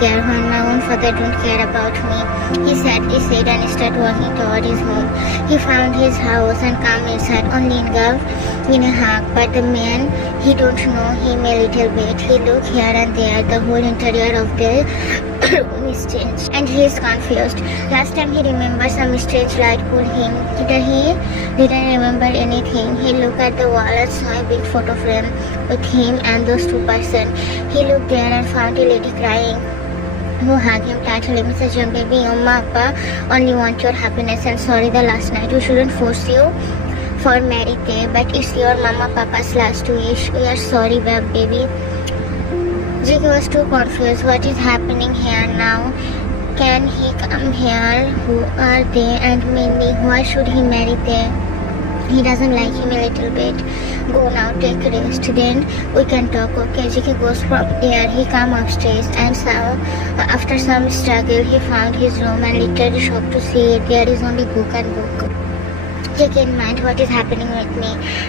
care when my own father don't care about me. He sadly said and started walking toward his home. He found his house and come inside, only in a hug. But the man, he don't know him a little bit. He look here and there. The whole interior of the room is changed, and he is confused. Last time he remembers some strange light pulled him. He didn't remember anything. He looked at the wall and saw a big photo frame with him and those two persons. He looked there and found a lady crying, who hugged him tightly. Mr. John, baby, Amma, Appa only want your happiness and sorry the last night. We shouldn't force you for marriage day, but it's your mama papa's last wish. We are sorry, baby. Jiggy was too confused. What is happening here now? Can he come here? Who are they? And mainly, why should he marry there? He doesn't like him a little bit. Go now, take rest. Then we can talk. Okay, Jiki goes from there. He come upstairs and saw, after some struggle, he found his room and literally shocked to see it. There is only book and book. Take in mind what is happening with me.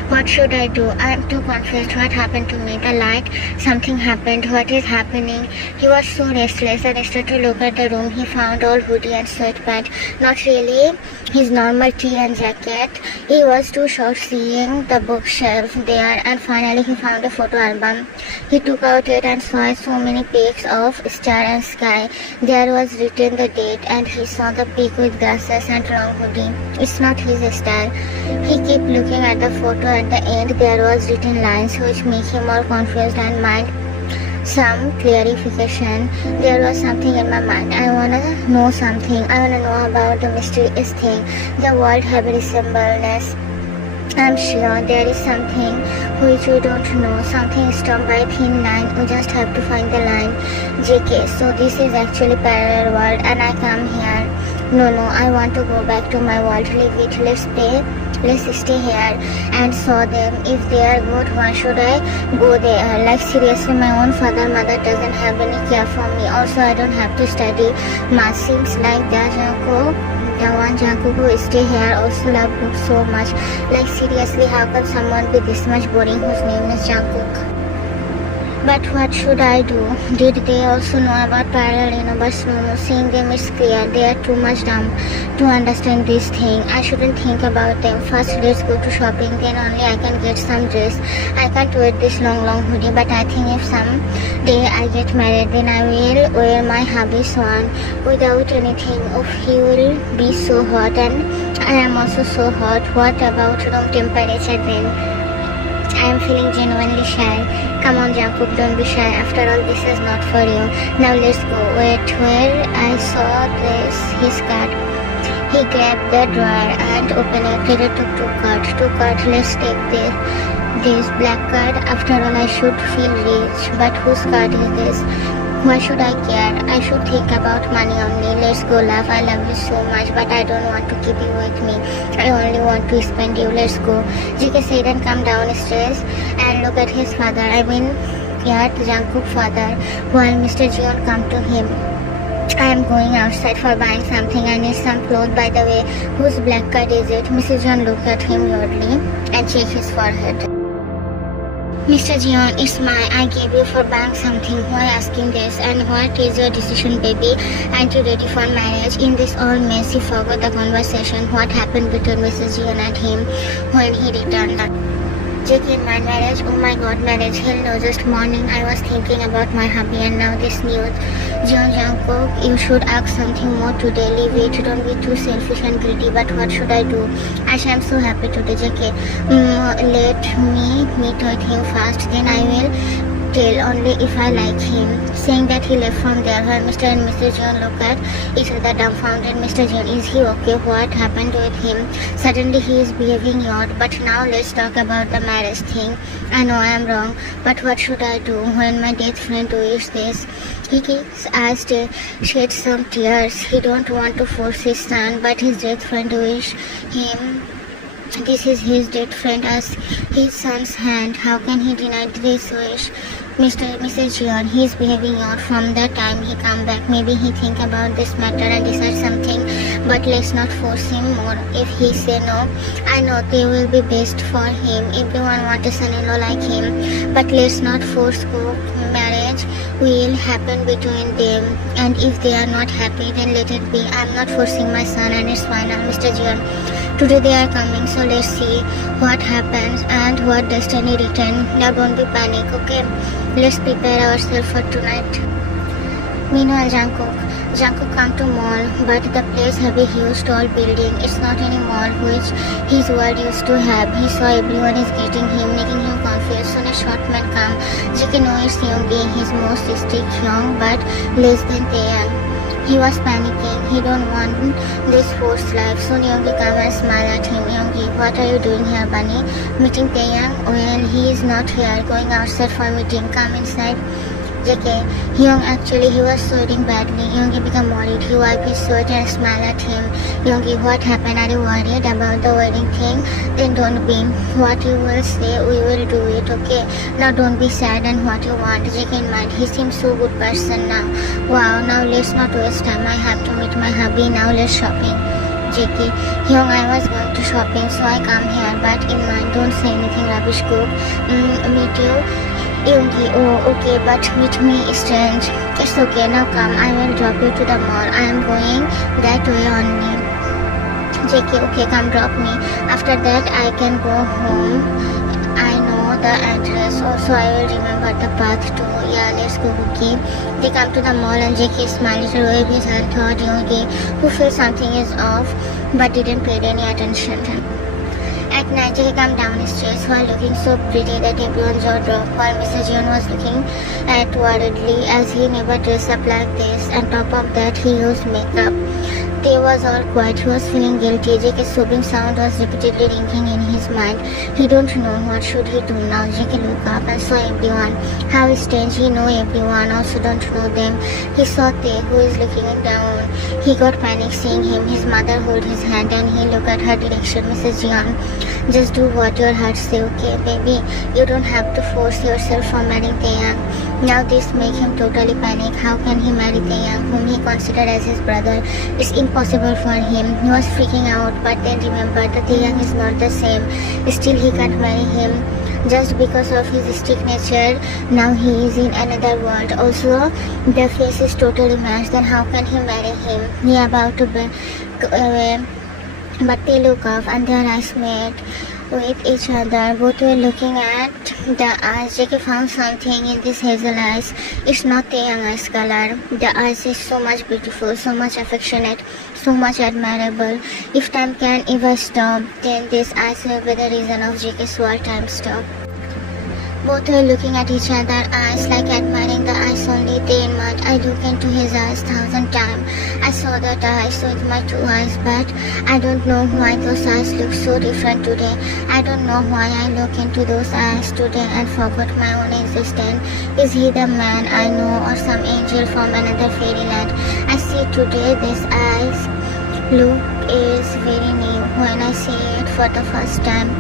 What should I do? I am too confused. What happened to me? The light, something happened. What is happening? He was so restless and started to look at the room. He found all hoodie and sweatpants. Not really his normal tee and jacket. He was too short seeing the bookshelf there, and finally he found a photo album. He took out it and saw so many pics of star and sky. There was written the date, and he saw the pic with glasses and long hoodie. It's not his style. He kept looking at the photo. At the end there was written lines which make him more confused and mind some clarification. There was something in my mind. I wanna know something. I wanna know about the mysterious thing. The world have a resemblance. I'm sure there is something which we don't know. Something stopped by a thin line. We just have to find the line. JK, so this is actually parallel world and I come here. No, I want to go back to my world. Leave it. Let's stay here and saw them. If they are good, why should I go there? Like seriously, my own father, mother doesn't have any care for me. Also, I don't have to study much. Seems like the one Jungkook who stay here also love books so much. Like seriously, how can someone be this much boring whose name is Jungkook? But what should I do? Did they also know about parallel universe? No, seeing them is clear. They are too much dumb to understand this thing. I shouldn't think about them. First, let's go to shopping. Then only I can get some dress. I can't wear this long hoodie. But I think if someday I get married, then I will wear my hubby's one without anything. Oh, he will be so hot, and I am also so hot. What about room temperature then? I am feeling genuinely shy. Come on, Jungkook, don't be shy. After all, this is not for you. Now let's go. Wait, where I saw his card. He grabbed the drawer and opened it. Later took two cards. Let's take this black card. After all, I should feel rich. But whose card is this? Why should I care? I should think about money only. Let's go, love. I love you so much, but I don't want to keep you with me. I only want to spend you. Let's go. JK said and come downstairs and look at his father. I mean, Jungkook's father. While Mr. Jeon come to him. I am going outside for buying something. I need some clothes. By the way, whose black card is it? Mrs. Jeon looked at him weirdly and checked his forehead. Mr. Jeon, it's mine. I gave you for buying something. Why asking this? And what is your decision, baby? Aren't you ready for marriage? In this all mess, he forgot the conversation. What happened between Mrs. Jeon and him when he returned? JK, my marriage? Oh my god, marriage. Hell no, just morning I was thinking about my hubby and now this news. Jungkook, you should ask something more today. Leave it. Don't be too selfish and greedy. But what should I do? Asha, I'm so happy today, JK. Let me meet with him first. Then I will tell only if I like him. Saying that he left from there while Mr. and Mrs. Jeon look at each other dumbfounded. Mr. Jeon, is he okay? What happened with him? Suddenly he is behaving odd. But now let's talk about the marriage thing. I know I am wrong, but what should I do when my dead friend wishes this? He keeps asked, shed some tears. He don't want to force his son, but his dead friend wish him. This is his dead friend as his son's hand. How can he deny this wish? Mrs. Jian, he is behaving odd from the time he come back. Maybe he think about this matter and decide something, but let's not force him more. If he say no, I know they will be best for him. Everyone wants a son-in-law like him, but let's not force cook. Marriage will happen between them, and if they are not happy, then let it be. I'm not forcing my son, and it's final, Mr. Jian. Today they are coming, so let's see what happens and what destiny written. Now don't be panic, okay? Let's prepare ourselves for tonight. Meanwhile, Jungkook come to mall, but the place have a huge tall building. It's not any mall which his world used to have. He saw everyone is greeting him, making him confused. Soon a short man come. JK knows Yoongi, his most strict young, but less than Taehyung. He was panicking. He don't want this forced life. Soon Yoongi come and smile at him. Yoongi, what are you doing here, bunny? Meeting Taehyung? Well, he is not here. Going outside for a meeting. Come inside. JK, Hyung actually he was sweating badly. Yoongi became worried. He wiped his sweat and smiled at him. Yoongi, what happened? Are you worried about the wedding thing? Then don't be. What you will say, we will do it, okay? Now don't be sad and what you want. JK in mind, he seems so good person now. Wow, now let's not waste time. I have to meet my hubby. Now let's shopping. JK, Hyung, I was going to shopping, so I come here. But in mind, don't say anything rubbish, cook. Meet you. Yoongi, oh okay, but meet me strange. It's okay, now come, I will drop you to the mall. I am going that way only. JK, okay, come drop me. After that, I can go home. I know the address, also I will remember the path too. Yeah, let's go, okay. They come to the mall and JK smiled to wave his hand toward Yoongi, who felt something is off, but didn't pay any attention. At night, JK came downstairs while looking so pretty that everyone's jaw dropped, while Mr. Jian was looking at worriedly as he never dressed up like this. On top of that, he used makeup. They was all quiet. He was feeling guilty. JK's sobbing sound was repeatedly ringing in his mind. He don't know what should he do now. JK looked up and saw everyone. How strange, he know everyone, also don't know them. He saw Tae, who is looking down. He got panic seeing him. His mother hold his hand and he looked at her direction. Mrs. Jian, just do what your heart say, okay, baby? You don't have to force yourself from marrying Taehyung. Now this make him totally panic. How can he marry Taehyung, whom he considered as his brother? It's impossible for him. He was freaking out, but then remembered that Taehyung is not the same. Still he can't marry him just because of his strict nature. Now he is in another world. Also, the face is totally matched. Then how can he marry him? He about to be away. But they look up and their eyes met with each other. Both were looking at the eyes. JK found something in these hazel eyes. It's not Taehyung eyes color. The eyes is so much beautiful, so much affectionate, so much admirable. If time can ever stop, then this eyes will be the reason of JK's world time stop. Both were looking at each other's eyes like admiring the eyes only. They in mind, I look into his eyes 1,000 times. I saw that eyes with my two eyes, but I don't know why those eyes look so different today. I don't know why I look into those eyes today and forgot my own existence. Is he the man I know or some angel from another fairyland? I see today these eyes look is very new when I see it for the first time.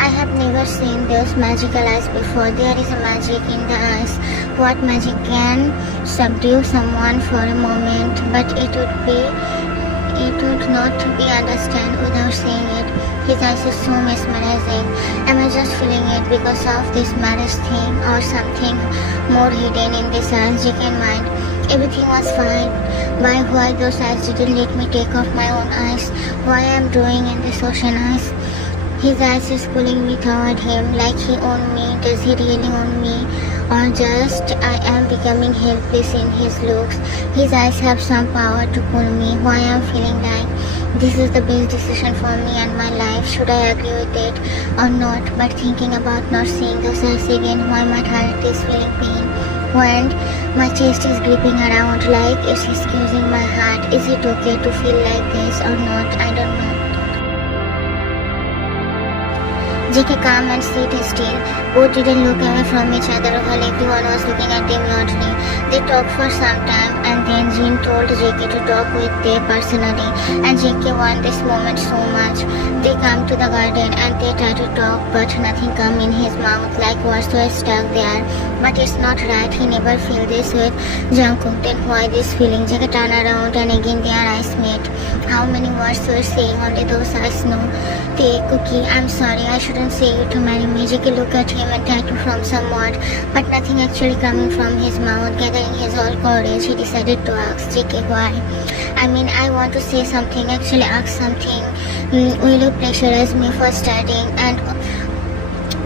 I have never seen those magical eyes before. There is a magic in the eyes. What magic can subdue someone for a moment, but it would not be understood without seeing it. His eyes are so mesmerizing. Am I just feeling it because of this marriage thing or something more hidden in this eyes? You can mind. Everything was fine. Why those eyes didn't let me take off my own eyes? Why I'm drawing in this ocean eyes? His eyes is pulling me toward him like he owned me. Does he really own me? Or just I am becoming helpless in his looks? His eyes have some power to pull me. Why I'm feeling like this is the best decision for me and my life. Should I agree with it or not? But thinking about not seeing those eyes again, why my heart is feeling pain. When my chest is gripping around like it's squeezing my heart. Is it okay to feel like this or not? I don't know. JK calm and sit still. Both didn't look away from each other while everyone was looking at them oddly. They talked for some time and then Jin told JK to talk with them personally, and JK wanted this moment so much. They come to the garden and they try to talk, but nothing come in his mouth, like words were stuck there. But it's not right, he never feel this with Jungkook. Then why this feeling? JK turn around and again their eyes met. How many words were saying, only those eyes know. Taekook, I'm sorry, I shouldn't say you to marry me. JK looked at him and tried to from some word, but nothing actually coming from his mouth. Gathering his all courage, he decided to ask JK why. I mean, I want to say something, actually ask something. Will you pressurize me for studying and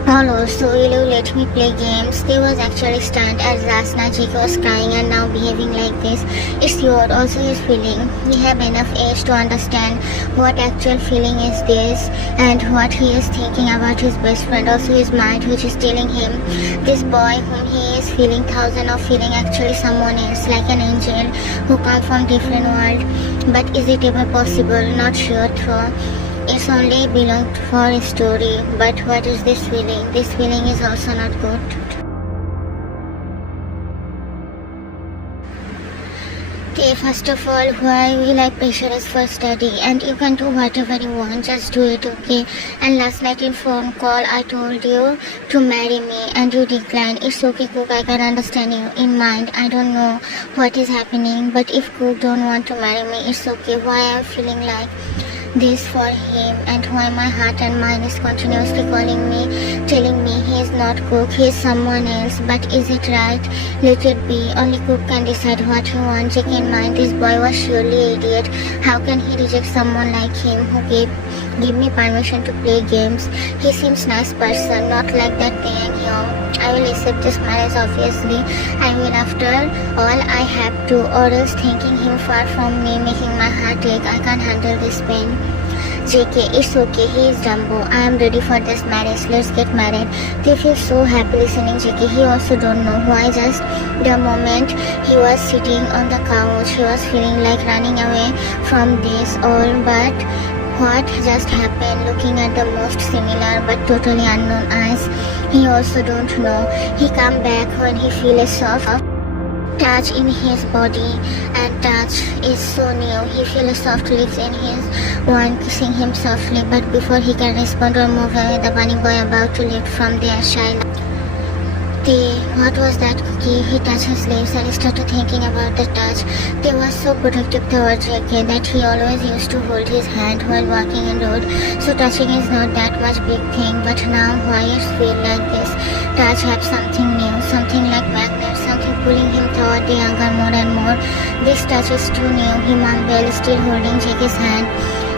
all also will you let me play games? They was actually stunned as last night JK was crying and now behaving like this. It's your also his feeling. We have enough age to understand what actual feeling is this and what he is thinking about his best friend. Also his mind which is telling him this boy whom he is feeling thousand of feeling actually someone else like an angel who come from different world. But is it ever possible? Not sure through. It's only belonged for a story, but what is this feeling? This feeling is also not good. Okay, first of all, why will I pressure us for study? And you can do whatever you want, just do it, okay? And last night in phone call, I told you to marry me and you declined. It's okay, Cook, I can understand you. In mind, I don't know what is happening, but if Cook don't want to marry me, it's okay. Why I'm feeling like this for him and why my heart and mind is continuously calling me, telling me he is not Cook, he is someone else. But is it right? Let it be. Only Cook can decide what he wants. Take in mind this boy was surely an idiot. How can he reject someone like him who give me permission to play games? He seems nice person, not like that Taehyung. I will accept this marriage obviously. I will after all I have to, or else thinking him far from me making my heart ache. I can't handle this pain. JK, it's okay, he is Jumbo. I am ready for this marriage. Let's get married. They feel so happy listening JK. He also don't know why just the moment he was sitting on the couch, he was feeling like running away from this all, but what just happened? Looking at the most similar but totally unknown eyes, he also don't know. He come back when he feel a soft touch in his body, and touch is so new. He feels soft lips in his one, kissing him softly, but before he can respond or move away, the bunny boy about to lift from their shy. What was that, Cookie? He touched his lips and started thinking about the touch. They was so protective towards JK that he always used to hold his hand while walking in road. So touching is not that much big thing, but now why it feel like this? Touch have something new, something like magnet, something pulling him toward the younger more and more. This touch is too new. He mumbled, still holding JK's hand.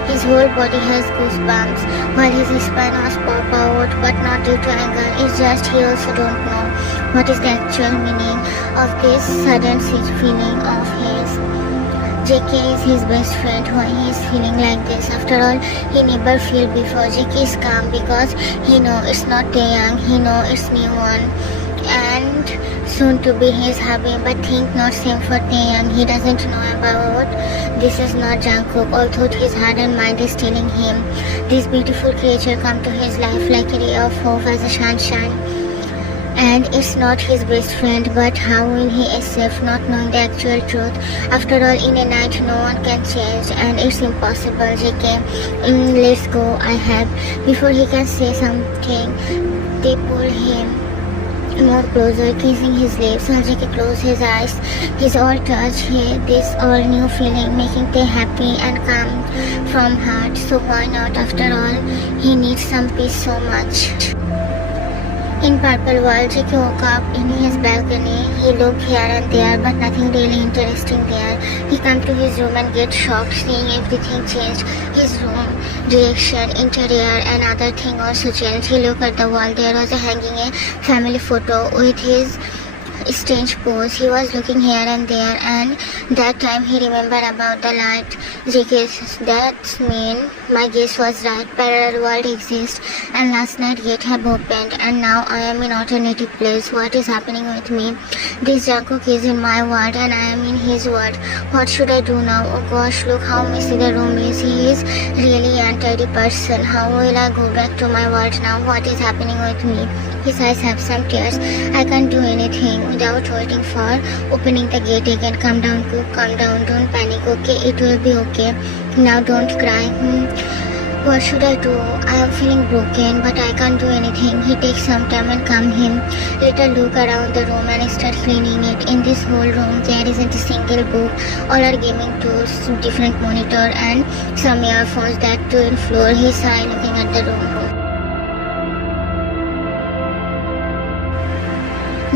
His whole body has goosebumps, while his spine was pop out, but not due to anger. It's just he also don't know what is the actual meaning of this sudden feeling of his. JK is his best friend. Why he is feeling like this? After all, he never feel before. JK is calm because he know it's not Taehyung. He know it's new one. And soon to be his hubby, but think not same for Taehyung. He doesn't know about this is not Jungkook, although his heart and mind is telling him this beautiful creature come to his life like a ray of hope as a sunshine. And it's not his best friend, but how will he accept not knowing the actual truth? After all, in a night no one can change and it's impossible. JK, let's go, I have. Before he can say something, they pull him more closer, kissing his lips. While JK closed his eyes, his all touch here, this all new feeling making Tae happy and calm from heart. So why not? After all, he needs some peace so much. In Purple World, JK woke up in his balcony. He looked here and there, but nothing really interesting there. He came to his room and get shocked, seeing everything changed. His room, direction, interior, and other thing also changed. He looked at the wall. There was hanging a family photo with his strange pose. He was looking here and there, and that time he remembered about the light. JK, that's mean my guess was right. Parallel world exists, and last night gate have opened, and now I am in alternative place. What is happening with me? This Jungkook is in my world, and I am in his world. What should I do now? Oh gosh, look how messy the room is. He is really an untidy person. How will I go back to my world now? What is happening with me? His eyes have some tears. I can't do anything without waiting for opening the gate again. Calm down, Cook, calm down. Don't panic, okay? It will be okay. Now don't cry. What should I do? I am feeling broken, but I can't do anything. He takes some time and calm him. Later look around the room and start cleaning it. In this whole room, there isn't a single book. All are gaming tools, different monitor and some earphones that to in floor. He sighed looking at the room.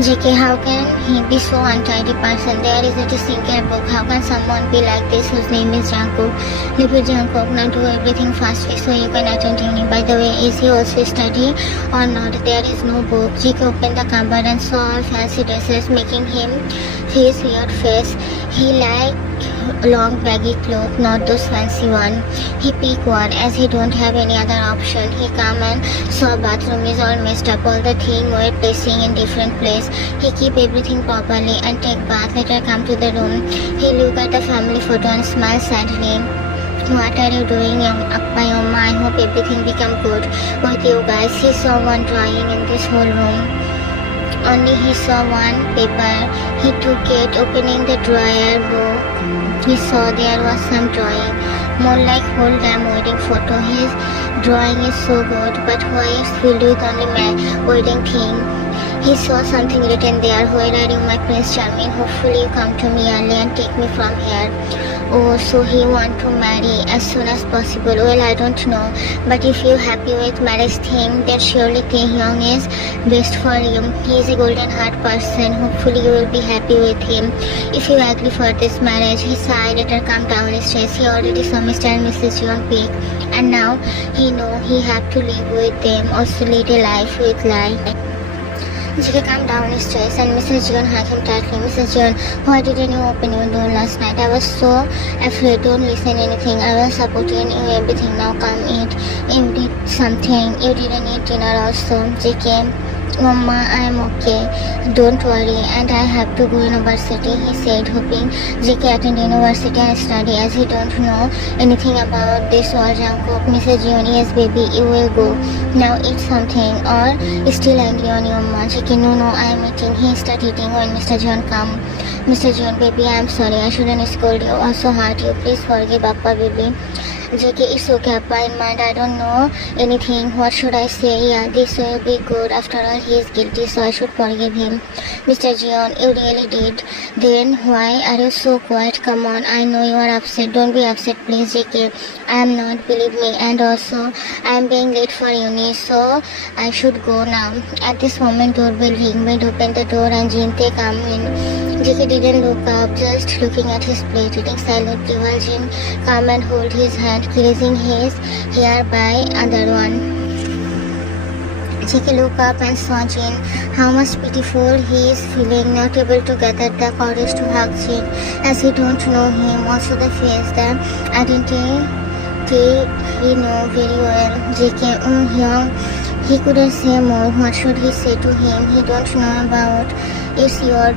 JK, how can he be so untidy person? There isn't a single book. How can someone be like this whose name is Jungkook? Leave it Jungkook, now do everything fastly so you can attend uni. By the way, is he also study or not? There is no book. JK opened the cupboard and saw all fancy dresses making him his weird face. He liked long baggy clothes, not those fancy one. He picked one as he don't have any other option. He come and saw bathroom is all messed up. All the thing were placing in different place. He keep everything properly and take bath. Later come to the room. He look at the family photo and smile sadly. What are you doing, Appa Yoma? I hope everything become good with you guys. He saw one drawing in this whole room. Only he saw one paper. He took it, opening the drawer book. He saw there was some drawing, more like whole damn wedding photo. His drawing is so good, but why is filled with only my wedding thing? He saw something written there. Where are you, my Prince Charming? Hopefully you come to me early and take me from here. Oh, so he want to marry as soon as possible. Well, I don't know. But if you're happy with marriage thing, then surely Taehyung is best for you. He is a golden heart person. Hopefully you will be happy with him. If you agree for this marriage, he sighed. Later come down his stairs. He already saw Mr. and Mrs. Yoon peak. And now he know he have to live with them. Also lead a life with life. JK come down his stairs and Mrs. Jeon hugged him tightly. Mrs. Jeon, why didn't you open your door last night? I was so afraid. Don't listen anything. I was supporting you everything. Now come eat. You did something. You didn't eat dinner also. JK, Mama, I am okay. Don't worry. And I have to go university, he said, hoping JK attend university and study as he don't know anything about this or Jungkook. Mrs. Jeon, yes baby, you will go. Now eat something or still angry on your mom. JK, no, I am eating. He start eating when Mr. Jeon come. Mr. Jeon, baby, I am sorry. I shouldn't scold you or so hurt you. Please forgive Appa, baby. JK, it's okay, Appa. In mind, I don't know anything. What should I say? Yeah, this will be good. After all, he is guilty, so I should forgive him. Mr. Jeon, you really did. Then why are you so quiet? Come on, I know you are upset. Don't be upset, please, JK. I am not, believe me. And also, I am being late for uni, so I should go now. At this moment, door will ring. Maid opened the door and Jinte come in. JK didn't look up, just looking at his plate, eating silently while Jin come and hold his hand, caressing his hair by other one. JK looked up and saw Jin. How much pitiful he is feeling, not able to gather the courage to hug Jin, as he don't know him. Also the face, the identity he know very well. JK, Hyung, he couldn't say more. What should he say to him? He don't know about. It's your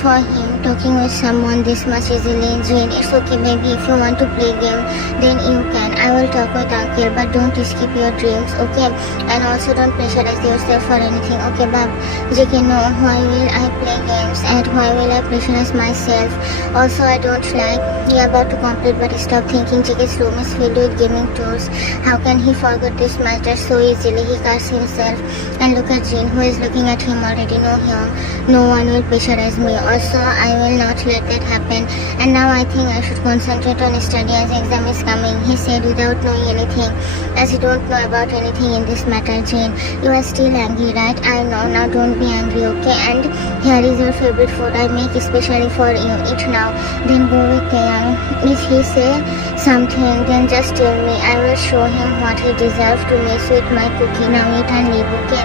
for him talking with someone this much easily. Jane, it's okay baby, if you want to play game then you can. I will talk with uncle, but don't skip your dreams, okay? And also don't pressurize yourself for anything, okay Bob? JK, no, why will I play games and why will I pressurize myself? Also I don't like he about to complete, but stop thinking. JK's room is filled with gaming tools. How can he forget this matter so easily? He cursed himself and look at Jane, who is looking at him already. No, here, no one will pressurize me. Also, I will not let that happen. And now I think I should concentrate on study as exam is coming, he said without knowing anything, as he don't know about anything in this matter. Jane, you are still angry, right? I know, now don't be angry, okay? And here is your favorite food I make especially for you. Eat now, then go with Taehyung. If he say something, then just tell me. I will show him what he deserves to mess with my cookie. Now eat and leave, okay?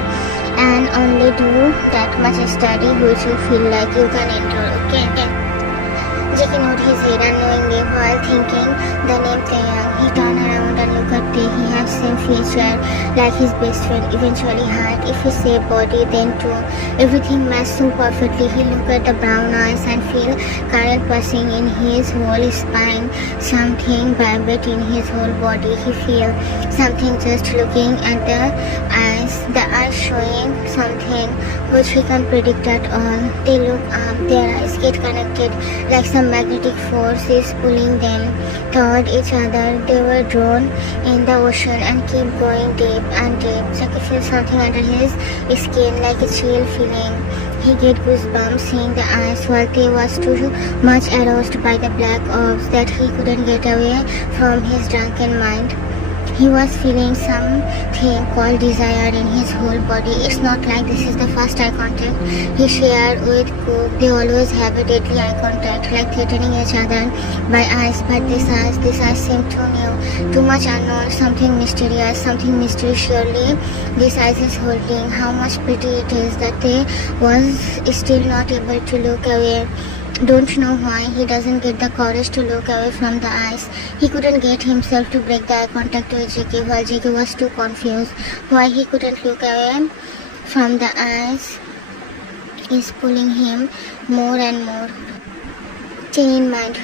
And only do that much study which you feel like you can endure, okay? JK nodded his head unknowingly while thinking the name Taehyung. He turned around and looked at Tae. He had same feature like his best friend. Eventually heart. If he say body, then too. Everything matched so perfectly. He looked at the brown eyes and feel current passing in his whole spine. Something vibrate in his whole body. He feel something just looking at the eyes. The eyes showing something which he can't predict at all. They look up. Their eyes get connected like Some magnetic force is pulling them toward each other. They were drawn in the ocean and keep going deep and deep. Jackie feels something under his skin, like a chill feeling. He get goosebumps seeing the ice while he was too much aroused by the black orbs that he couldn't get away from his drunken mind. He was feeling something called desire in his whole body. It's not like this is the first eye contact he shared with Cook. They always have a deadly eye contact, like threatening each other by eyes. But this eyes seemed too new, too much unknown, something mysterious, something mystery. Surely this eyes is holding. How much pretty it is that they was still not able to look away. Don't know why he doesn't get the courage to look away from the eyes. He couldn't get himself to break the eye contact with Jackie while Jackie was too confused. Why he couldn't look away from the eyes is pulling him more and more. Stay in mind.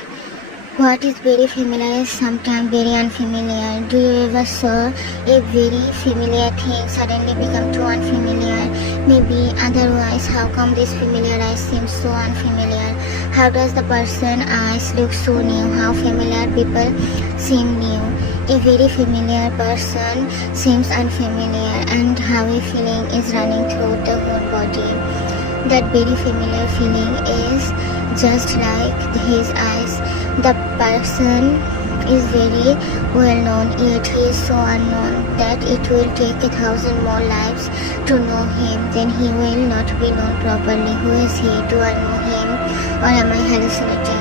What is very familiar is sometimes very unfamiliar. Do you ever saw a very familiar thing suddenly become too unfamiliar? Maybe otherwise, how come this familiar eyes seems so unfamiliar? How does the person eyes look so new? How familiar people seem new? A very familiar person seems unfamiliar, and how a feeling is running through the whole body. That very familiar feeling is just like his eyes. The person is very well known, yet he is so unknown that it will take 1,000 more lives to know him. Then he will not be known properly. Who is he? Do I know him, or am I hallucinating?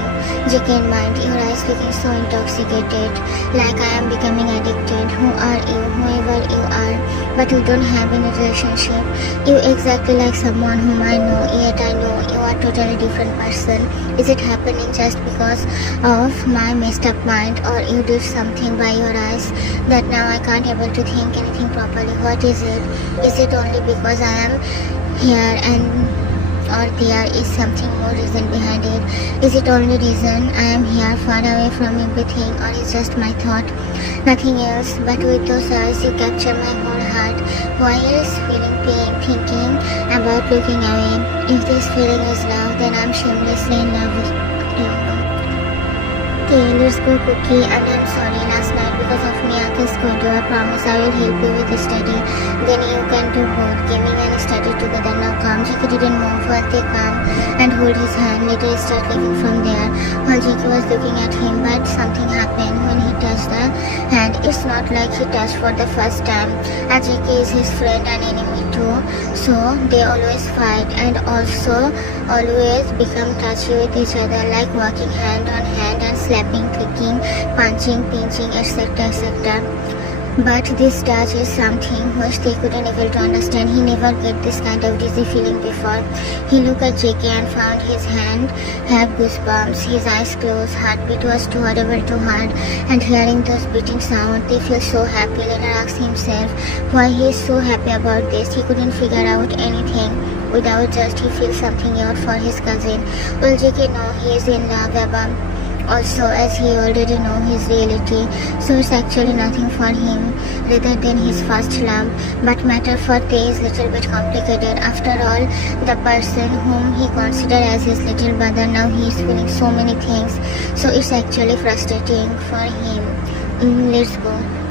Jackie in mind, your eyes looking so intoxicated, like I am becoming addicted. Who are you? Whoever you are, but we don't have any relationship. You exactly like someone whom I know, yet I know you are totally different person. Is it happening just because of my messed up mind, or you did something by your eyes that now I can't able to think anything properly? What is it? Is it only because I am here, and or there is something more reason behind it? Is it only reason I am here far away from everything, or is just my thought? Nothing else. But with those eyes you capture my whole heart. Why is feeling pain, thinking about looking away? If this feeling is love, then I'm shamelessly in love with you. Okay, let's go, Cookie. And I'm sorry, last night because of me I was going to. I promise I will help you with the study. Then you can do both gaming and study together. Now come. Jackie didn't move while they come and hold his hand. Later he started leaving from there while Jackie was looking at him. But something happened when he touched the hand. It's not like he touched for the first time. As Jackie is his friend and enemy too, so they always fight and also always become touchy with each other, like walking hand on hand and slapping, kicking, punching, pinching, etc. etc. But this touch is something which they couldn't able to understand. He never get this kind of dizzy feeling before. He looked at Jackie and found his hand have goosebumps. His eyes closed. Heartbeat was too audible, too hard. And hearing those beating sounds, they feel so happy. Later asked himself why he is so happy about this. He couldn't figure out anything without just he feels something out for his cousin. Well, Jackie know he is in love about also, as he already know his reality, so it's actually nothing for him rather than his first love. But matter for Tae is little bit complicated. After all, the person whom he considered as his little brother, now he is feeling so many things, so it's actually frustrating for him. Let's go.